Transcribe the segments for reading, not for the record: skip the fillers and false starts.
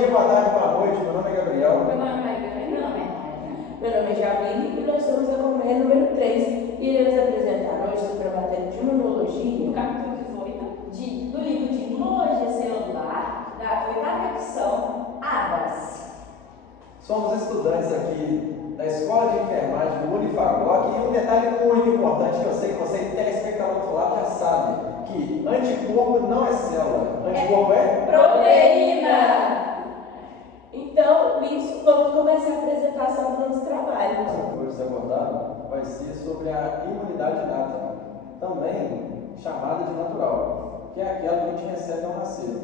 dia, boa tarde, boa noite. Meu nome é Gabriel. Meu nome é Fernanda. Meu nome é Jaline e nós somos a colmeia número 3 e iremos apresentar hoje sobre a matéria de imunologia, No capítulo 18. Do livro de Imunologia Celular, da oitava edição, ABAS. Somos estudantes aqui da Escola de Enfermagem do Unifagor e um detalhe muito importante que eu sei que você, telespectador do lado, já sabe, que anticorpo não é célula, anticorpo é Proteína! Então, nisso, vamos começar a apresentação do nosso trabalho. Hoje ser abordado vai ser sobre a imunidade inata, também chamada de natural, que é aquela que a gente recebe ao nascer.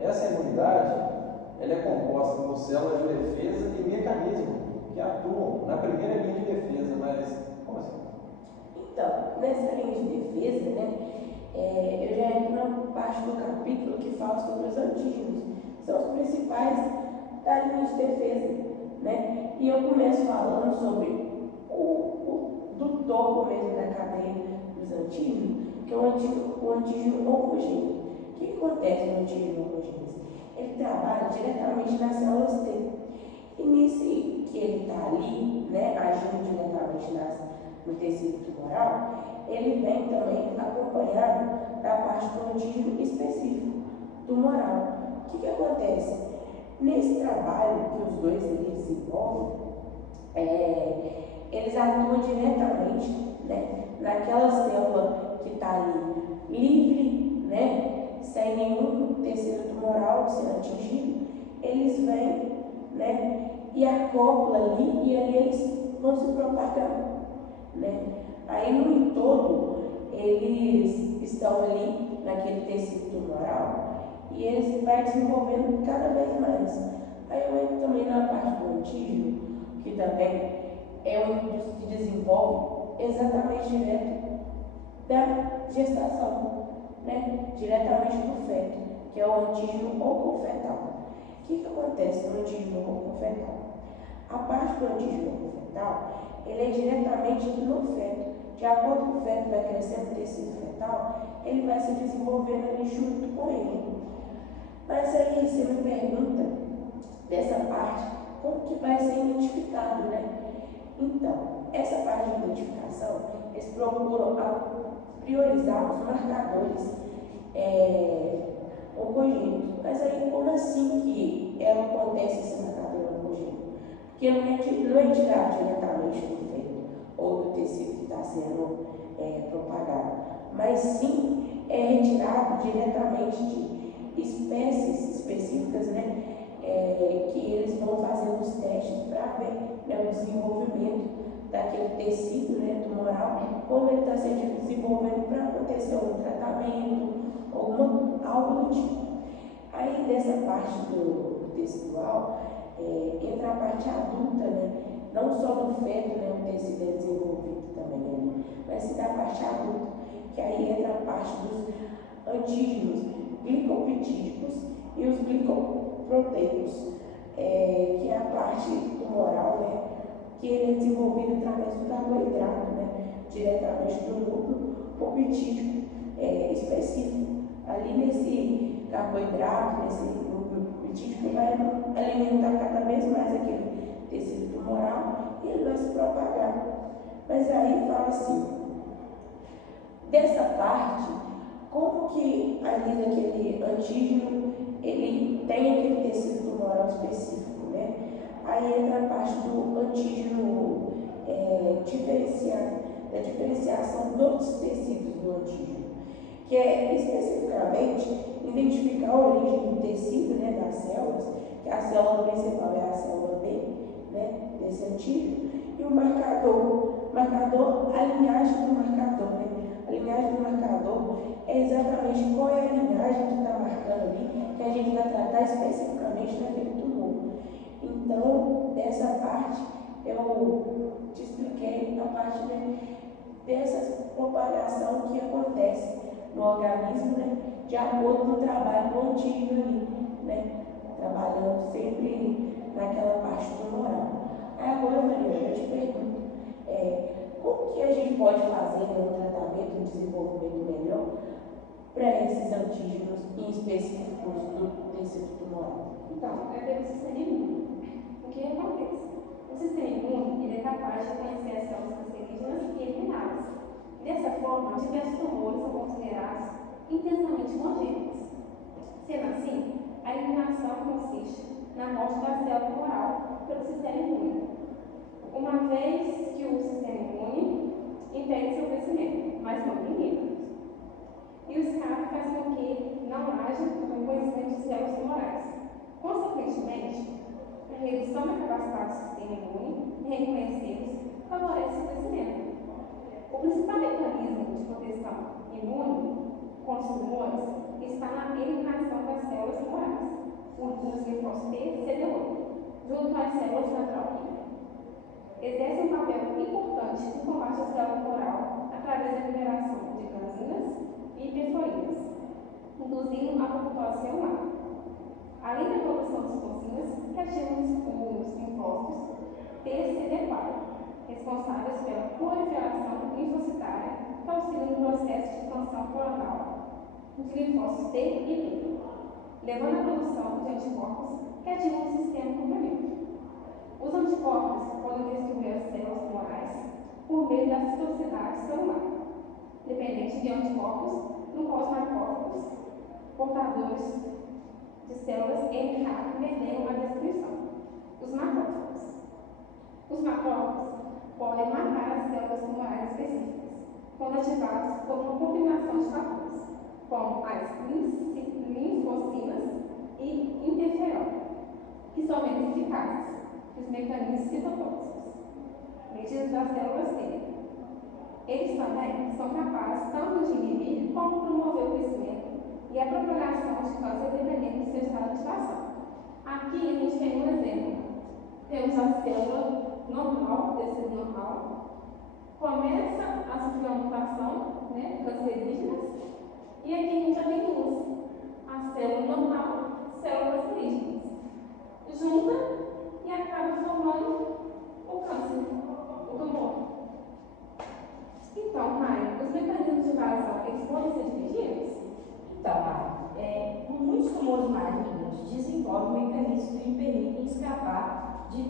Essa imunidade ela é composta por células de defesa e mecanismos que atuam na primeira linha de defesa, mas como assim? Então, nessa linha de defesa, eu já entro na parte do capítulo que fala sobre os antígenos, que são os principais da linha de defesa, né? E eu começo falando sobre do topo mesmo da cadeia dos antígenos, que é o antígeno oncogênico. O que acontece no antígeno oncogênico? Ele trabalha diretamente nas células T. E nesse que ele está ali, né, agindo diretamente no tecido tumoral, ele vem também acompanhado da parte do antígeno específico tumoral. O que acontece? Nesse trabalho que os dois eles desenvolvem, eles atuam diretamente, né, naquela célula que está ali livre, né, sem nenhum tecido tumoral sendo atingido, eles vêm, né, e acoplam ali e ali eles vão se propagando, né. Aí no entorno eles estão ali naquele tecido tumoral e eles vão desenvolvendo cada vez mais. Aí eu entro também na parte do antígeno, que também é um dos que desenvolve exatamente direto da gestação, né? Diretamente do feto, que é o antígeno oncofetal. O que acontece no antígeno oncofetal? A parte do antígeno oncofetal, ele é diretamente no feto. De acordo com o feto vai crescendo o tecido fetal, ele vai se desenvolvendo ali junto com ele. Mas aí você me pergunta dessa parte, como que vai ser identificado, né? Então, essa parte de identificação, eles procuram priorizar os marcadores oncogênicos. Mas aí, como assim que acontece esse marcador oncogênico? Porque não é tirado diretamente do feto ou do tecido que está sendo propagado, mas sim é retirado diretamente de espécies específicas, né, que eles vão fazendo os testes para ver, né, o desenvolvimento daquele tecido, né, tumoral, como ele está se desenvolvendo para acontecer um tratamento, algo do tipo. Aí dessa parte do tecidual, entra a parte adulta, né, não só do feto, né, o tecido é desenvolvido também, né, mas sim da parte adulta, que aí entra a parte dos antígenos glicopeptídicos e os glicoproteicos, que é a parte tumoral, né, que ele é desenvolvido através do carboidrato, né, diretamente do núcleo peptídico específico. Ali nesse carboidrato, nesse núcleo peptídico, vai alimentar cada vez mais aquele tecido tumoral e ele vai se propagar. Mas aí fala assim, dessa parte, como que ali naquele antígeno ele tem aquele tecido tumoral específico, né? Aí entra a parte do antígeno da diferenciação dos tecidos do antígeno, que é especificamente identificar a origem do tecido, né, das células, que a célula principal é a célula B, né, desse antígeno, e o marcador, a linhagem do marcador, né? A linhagem do marcador é exatamente qual é a linhagem que está marcando ali, que a gente vai tratar especificamente naquele tumor. Então, dessa parte, eu te expliquei a parte, né, dessa propagação que acontece no organismo, né, de acordo com o trabalho do antígeno ali, né, trabalhando sempre naquela parte tumoral. Agora, Maria, eu te pergunto, como que a gente pode fazer um tratamento, um desenvolvimento melhor para esses antígenos em específicos do tecido tumoral? Então, é pelo sistema imune. O que acontece? O sistema imune ele é capaz de conhecer as células cancerígenas e eliminá-las. Dessa forma, diversos tumores são considerados intensamente congênitos. Sendo assim, a eliminação consiste na morte da célula tumoral pelo sistema imune, uma vez que o sistema imune impede seu crescimento, mas não elimina. E o escape faz com que não haja o reconhecimento de células tumorais. Consequentemente, a redução da capacidade do sistema imune em reconhecê-los favorece o crescimento. O principal mecanismo de proteção imune contra os tumores está na eliminação das células tumorais, os linfócitos T e CD8, junto às células natural killer. Exerce um papel importante no combate à célula tumoral através da liberação de granzinas e perforinas, induzindo a apoptose celular. Além da produção de toxinas que ativam os linfócitos T e CD4, responsáveis pela proliferação linfocitária que auxiliam no processo de expansão clonal de linfócitos T e B, levando à produção de anticorpos que ativam o sistema complemento. Os anticorpos podem destruir as células tumorais por meio da citocidade celular, dependente de anticorpos no qual os macrófagos, portadores de células NK, perderam a destruição. Os macrófagos podem matar as células tumorais específicas, quando ativados por uma combinação de fatores, como as linfocinas e interferon, que são menos eficazes que os mecanismos citotóxicos, medidos das células T. Eles também são capazes tanto de inibir como promover o crescimento e a propagação de câncer dependendo do seu estado de ativação. Aqui a gente tem um exemplo. Temos a célula normal, tecido normal, começa a sofrer uma mutação, cancerígenas, e aqui a gente já tem duas, a célula normal, células cancerígenas, junta e acaba formando o câncer, o tumor. Então, Maia, os mecanismos de invasão, eles podem ser divididos? Então, Maia, muitos tumores malignos desenvolvem mecanismos que permitem escapar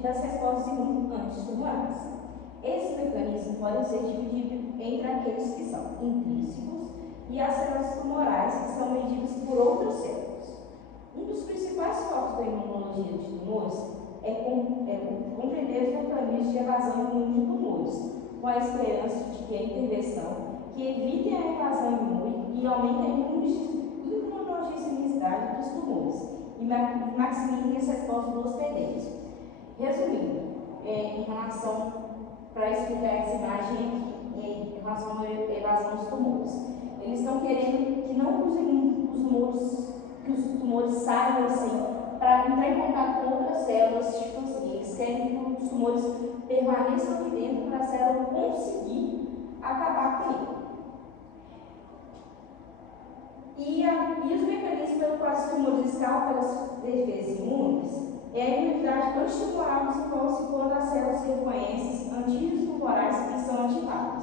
das respostas imunes antitumorais. Esses mecanismos podem ser divididos entre aqueles que são intrínsecos e as células tumorais que são medidas por outras células. Um dos principais focos da imunologia de tumores é compreender os mecanismos de evasão imune de tumores, com a esperança de que a intervenção que evite a evasão imune e aumente a imunogenicidade dos tumores e maximize as respostas do hospedeiro. Resumindo, em relação, para explicar essa imagem aqui, em relação à evasão dos tumores, eles estão querendo que não que os tumores saiam assim, para entrar em contato com outras células, tipo assim, eles querem que os tumores permaneçam aqui dentro para a célula conseguir acabar com ele. E os mecanismos pelos quais os tumores escapam pelas defesas imunes é a imunidade antitumoral dos linfócitos quando as células se reconhecem antígenos tumorais que são ativadas.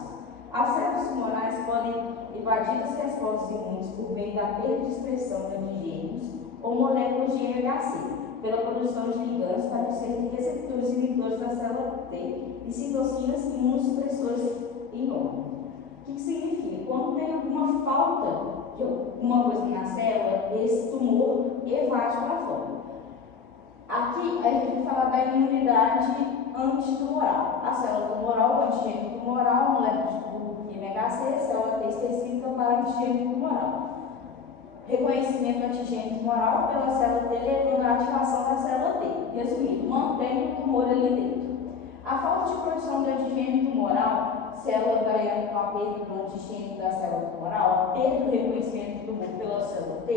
As células tumorais podem evadir as respostas imunes por meio da perda de expressão de antigênios ou moléculas de MHC, pela produção de ligandos para serem receptores inibidores da célula T e citocinas imunossupressores em órgãos. O que significa? Quando tem alguma falta de alguma coisa na célula, esse tumor evade para fora. Aqui a gente vai falar da imunidade antitumoral. A célula tumoral, o antigênio tumoral, molécula de MHC, célula T específica para antigênio tumoral. Reconhecimento antigênio tumoral pela célula T levando à ativação da célula T. Resumindo, mantém o tumor ali dentro. A falta de produção de antigênio tumoral, célula variando com a perda do antigênio da célula tumoral, a perda do reconhecimento do tumor pela célula T,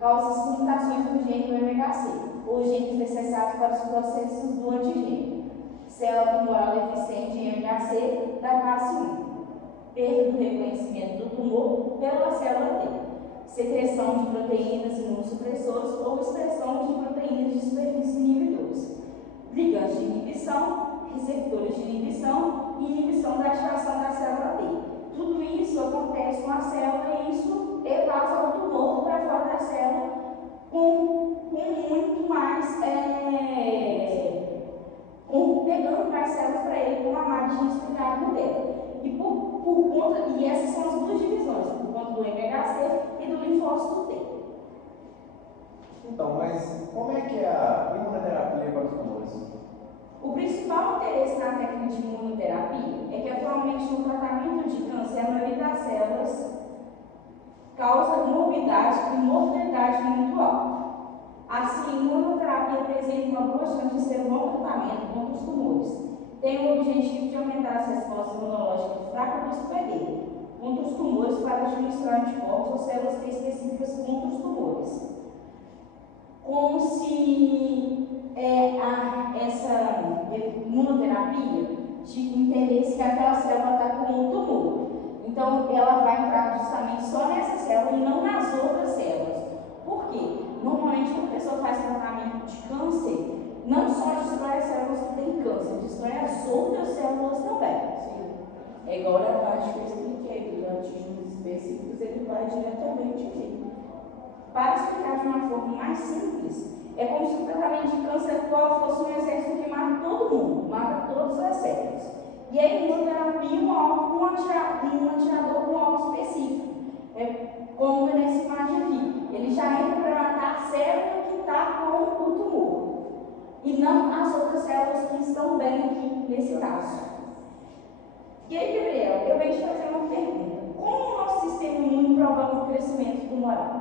causa limitações do gene do MHC, ou genes necessários para os processos do antigênio. Célula tumoral deficiente em MHC da classe 1. Perda do reconhecimento do tumor pela célula T. Secreção de proteínas imunossupressoras ou expressão de proteínas de superfície inibidores. Ligantes de inibição, receptores de inibição e inibição da ativação da célula T. Tudo isso acontece com a célula e isso evasa o tumor para fora da célula com tinha explicado no dela. E essas são as duas divisões, por conta do MHC e do linfócito T. Então, mas como é que é a imunoterapia para os tumores? O principal interesse na técnica de imunoterapia é que atualmente no tratamento de câncer, a maioria das células causa morbidade e mortalidade muito alta. Assim, a imunoterapia apresenta uma boa chance de ser um bom tratamento contra os tumores. Tem o objetivo de aumentar as respostas imunológicas fracas do hospedeiro contra os tumores para administrar anticorpos ou células T específicas contra os tumores. Como se essa imunoterapia de interesse que aquela célula está com um tumor. Então, ela vai entrar justamente só nessa célula e não nas outras células. Por quê? Normalmente, quando a pessoa faz tratamento de câncer, não só destrói as células que têm câncer, destrói as outras células também. Sim. É igual na parte que eu expliquei, dos antígenos específicos, ele vai diretamente aqui. Para explicar de uma forma mais simples, é como se o tratamento de câncer atual fosse um exército que mata todo mundo, mata todas as células. E a imunoterapia um atirador com alvo específico. Como nessa imagem aqui. Ele já entra para matar a célula que está com o tumor. E não as outras células que estão bem aqui nesse caso. E aí, Gabriel, eu venho te fazer uma pergunta. Como o nosso sistema imune promove o crescimento tumoral?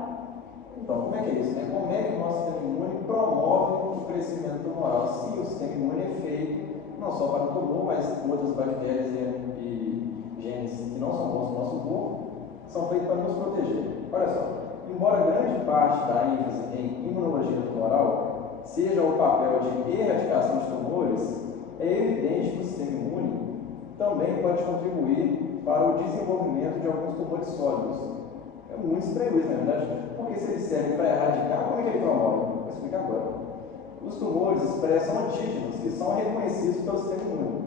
Então, como é que é isso, né? Como é que o nosso sistema imune promove o crescimento tumoral? Se o sistema imune é feito não só para o tumor, mas outras bactérias e genes que não são bons para o nosso corpo, são feitos para nos proteger. Olha só, embora grande parte da ênfase em imunologia tumoral seja o papel de erradicação de tumores, é evidente que o sistema imune também pode contribuir para o desenvolvimento de alguns tumores sólidos. É muito estranho isso, na verdade, porque se ele serve para erradicar, como é que ele promove? Vou explicar agora. Os tumores expressam antígenos que são reconhecidos pelo sistema imune.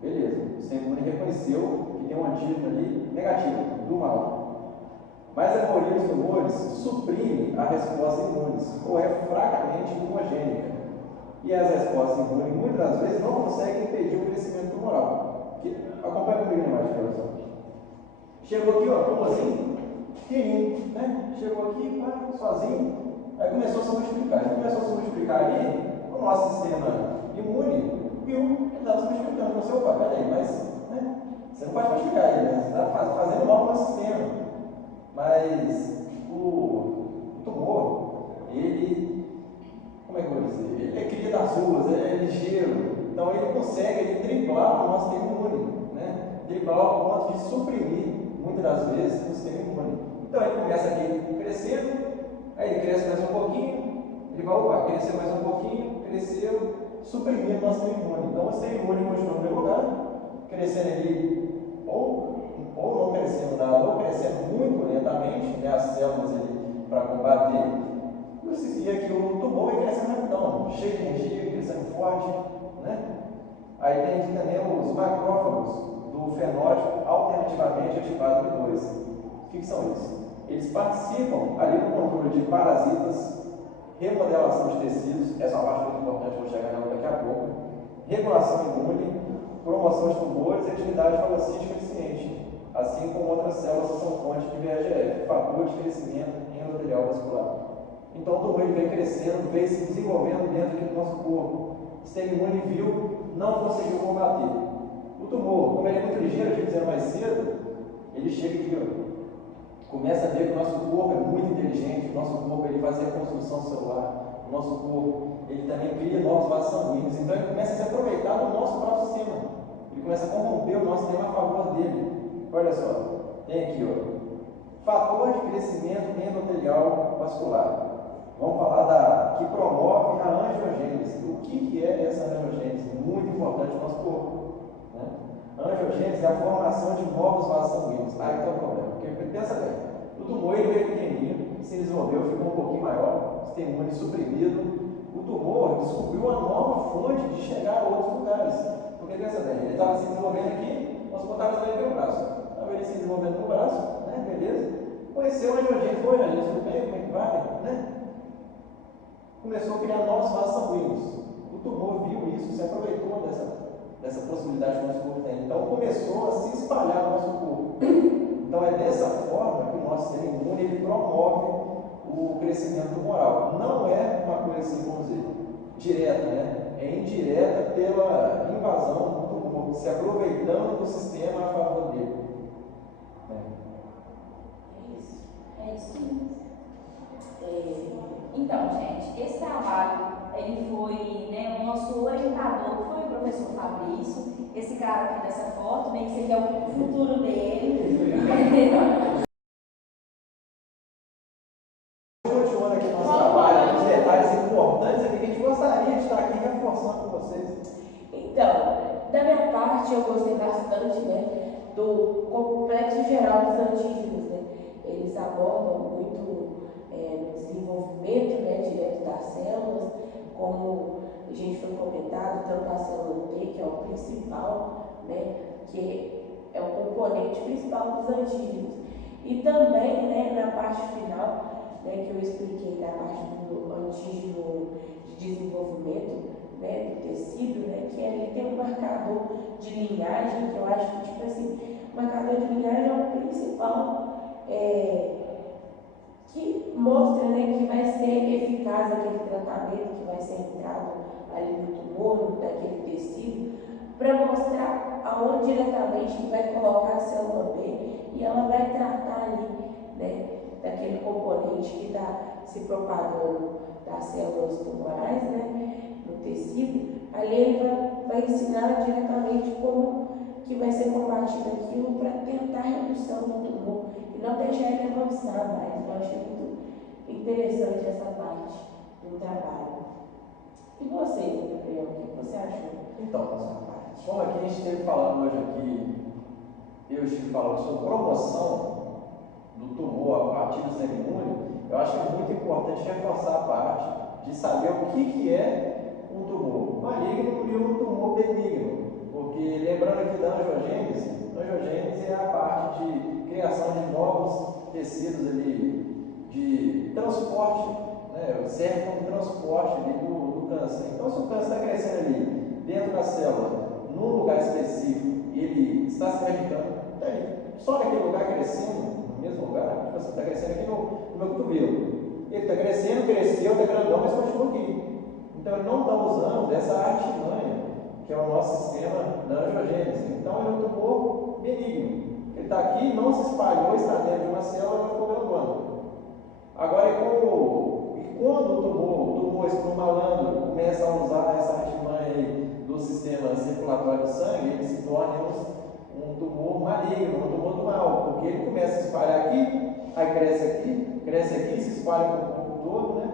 Beleza, o sistema imune reconheceu que tem um antígeno ali negativo, do mal. Mas a maioria dos tumores suprime a resposta imune, ou é fracamente imogênica. E as respostas imunes, muitas das vezes, não conseguem impedir o crescimento tumoral. Acompanha comigo na imagem, pessoal. Chegou aqui, ó, tumorzinho, pequenininho, né? Chegou aqui, sozinho, aí começou a se multiplicar. Ele começou a se multiplicar ali, o nosso sistema imune viu que estava se multiplicando. Não sei, opa, peraí, mas né? Você não pode multiplicar ele, né? Você está fazendo mal para o nosso sistema. Mas o tumor, ele, como é que eu vou dizer? Ele é cria das ruas, é ligeiro, então ele consegue driblar o nosso sistema imune, né? Driblar ao ponto de suprimir, muitas das vezes, o sistema imune. Então ele começa aqui crescendo, aí ele cresce mais um pouquinho, ele vai crescer mais um pouquinho, cresceu, suprimindo o nosso sistema imune. Então o sistema imune continua no mesmo lugar, crescendo ali, ou não crescendo nada, ou crescendo muito lentamente, né, as células para combater. E aqui o tumor vai crescendo rapidão, cheio de energia, crescendo forte, né? Aí tem aqui também os macrófagos do fenótipo alternativamente ativado B2. O que são eles? Eles participam ali no controle de parasitas, remodelação de tecidos, essa é uma parte muito importante, vou chegar nela daqui a pouco, regulação imune, promoção de tumores e atividade fagocítica eficiente, assim como outras células que são fonte de VEGF, fator de crescimento endotelial vascular. Então o tumor vem crescendo, vem se desenvolvendo dentro do nosso corpo. O sistema imune viu, não conseguiu combater. O tumor, como ele é muito ligeiro, eu dizendo mais cedo, ele chega aqui, ó, começa a ver que o nosso corpo é muito inteligente, o nosso corpo ele faz reconstrução celular, o nosso corpo ele também cria novos vasos sanguíneos, então ele começa a se aproveitar do nosso próprio sistema, ele começa a corromper o nosso sistema a favor dele. Olha só, tem aqui, ó, fator de crescimento endotelial vascular. Vamos falar que promove a angiogênese. O que é essa angiogênese? Muito importante no nosso corpo. Né? A angiogênese é a formação de novos vasos sanguíneos. Aí está o problema. Porque pensa bem, o tumor ele veio pequenininho, se desenvolveu, ficou um pouquinho maior, o sistema imune suprimido. O tumor descobriu uma nova fonte de chegar a outros lugares. Porque pensa bem, ele estava se desenvolvendo aqui, nós botávamos ele no braço. Estava ele se desenvolvendo no braço, né? Beleza? Conheceu a angiogênese, foi, angiogênese, tudo bem, como é que vai? Né? Começou a criar novos vasos sanguíneos. O tumor viu isso, se aproveitou dessa possibilidade que o nosso corpo tem. Então começou a se espalhar no nosso corpo. Então é dessa forma que o nosso sistema imune ele promove o crescimento tumoral. Não é uma coisa assim, vamos dizer, direta, né? É indireta pela invasão do tumor, se aproveitando do sistema a favor dele. É isso. Então, gente, esse trabalho, ele foi, né, o nosso orientador foi o professor Fabrício, esse cara aqui dessa foto, né, esse aqui é o futuro dele. Continuando aqui nosso trabalho, os detalhes importantes aqui que a gente gostaria de estar aqui reforçando com vocês. Então, da minha parte, eu gostei bastante, né, do complexo geral dos antígenos, né? Eles abordam muito o desenvolvimento, né, direto das células, como a gente foi comentado, tanto a célula T, que é o principal, né, que é o componente principal dos antígenos. E também, né, na parte final, né, que eu expliquei da parte do antígeno de desenvolvimento, né, do tecido, né, que ele tem um marcador de linhagem, que eu acho que, tipo assim, o marcador de linhagem é o principal, que mostra, né, que vai ser eficaz aquele tratamento, que vai ser entrado ali no tumor, daquele tecido, para mostrar aonde diretamente que vai colocar a célula B e ela vai tratar ali, né, daquele componente que está se propagando das células tumorais, né, no tecido. Ali ele vai ensinar diretamente como que vai ser combatido aquilo para tentar a redução do tumor e não deixar ele avançar mais. Eu achei muito interessante essa parte do trabalho. E você, Gabriel, o que você achou? Então, como aqui a gente esteve falando hoje aqui, eu estive falando sobre promoção do tumor a partir do sistema imune, eu acho que é muito importante reforçar a parte de saber o que é um tumor maligno e um tumor benigno. Porque, lembrando aqui da angiogênese é a parte de criação de novos tecidos ali, de transporte, né? Serve como transporte ali do câncer. Então, se o câncer está crescendo ali, dentro da célula, num lugar específico, ele está se radicando, tá ali, só naquele lugar crescendo, no mesmo lugar, tipo assim, está crescendo aqui no meu cotovelo. Ele está crescendo, cresceu, está grandão, mas continua aqui. Então, ele não está usando dessa artimanha, que é o nosso sistema da angiogênese. Então, ele é um tumor benigno. Ele está aqui, não se espalhou, está dentro de uma célula e ficou grandona. Agora, quando o tumor esse malandro começa a usar essa artimanha aí do sistema circulatório do sangue, ele se torna um tumor maligno, um tumor do mal, porque ele começa a espalhar aqui, aí cresce aqui, se espalha para o corpo todo, né?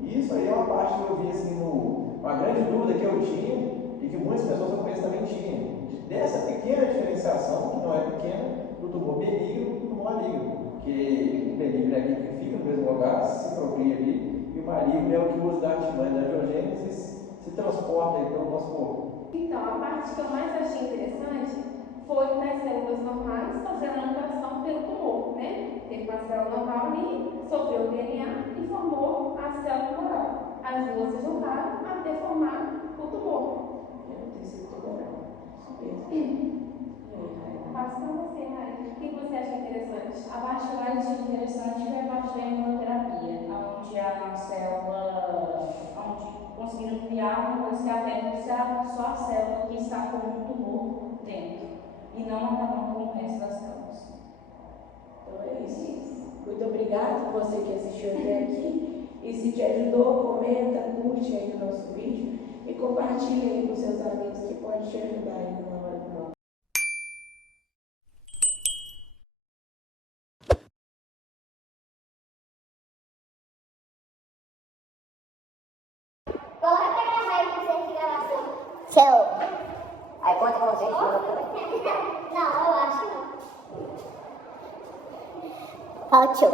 E isso aí é uma parte que eu vi assim, uma grande dúvida que eu tinha e que muitas pessoas que eu conheço também tinham, dessa pequena diferenciação, que não é pequena, do tumor benigno e do tumor maligno, porque o benigno é aquele que fica no mesmo lugar, se procria ali, e o maligno é o que usa da artimanha da angiogênese se transporta aí pelo nosso corpo. Então, a parte que eu mais achei interessante foi das células normais fazendo a mutação pelo tumor, né? Teve uma célula normal ali, sofreu o DNA e formou a célula tumoral. As duas se juntaram até formar o tumor. Passo para você, Mari. O que você acha interessante? A parte mais interessante foi a parte da imunoterapia, onde a célula, onde conseguiram criar uma coisa que até só a célula que está com um tumor dentro e não acabando com o resto das células. Então é isso. Muito obrigada por você que assistiu até aqui. E se te ajudou, comenta, curte aí o nosso vídeo e compartilha aí com seus amigos que pode te ajudar aí na hora do nosso. Coloca pra gravar aí pra você de gravação. Show! Aí conta com vocês. Não, eu acho que não. Fala show.